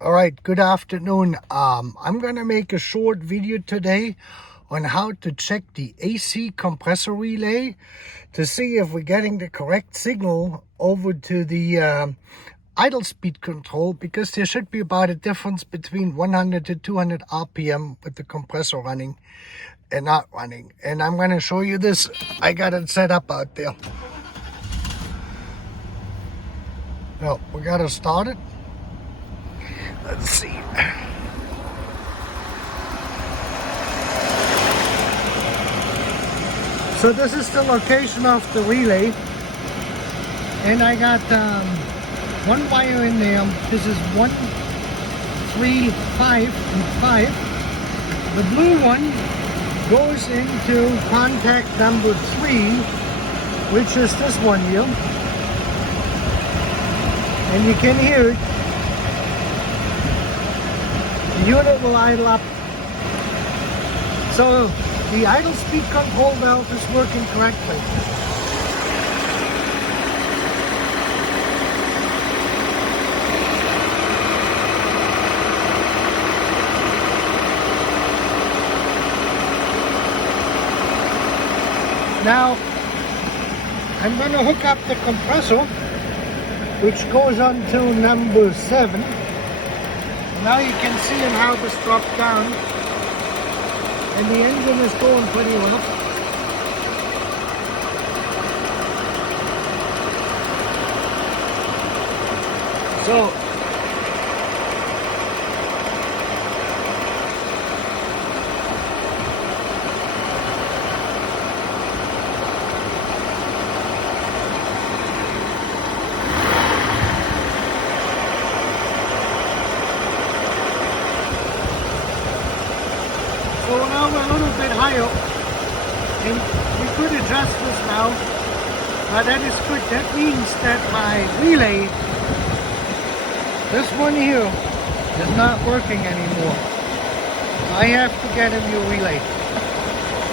All right, good afternoon. I'm gonna make a short video today on how to check the AC compressor relay to see if we're getting the correct signal over to the idle speed control, because there should be about a difference between 100 to 200 RPM with the compressor running and not running. And I'm gonna show you this. I got it set up out there. Now we gotta start it. Let's see. So this is the location of the relay, and I got one wire in there. This is 1, 3, 5, and 5. The blue one goes into contact number 3, which is this one here, and you can hear it. The unit will idle up. So the idle speed control valve is working correctly. Now I'm going to hook up the compressor, which goes on to number 7. Now you can see how this dropped down, and the engine is going pretty well. So now we're a little bit higher, and we could adjust this now, but that is good. That means that my relay, this one here, is not working anymore. I have to get a new relay.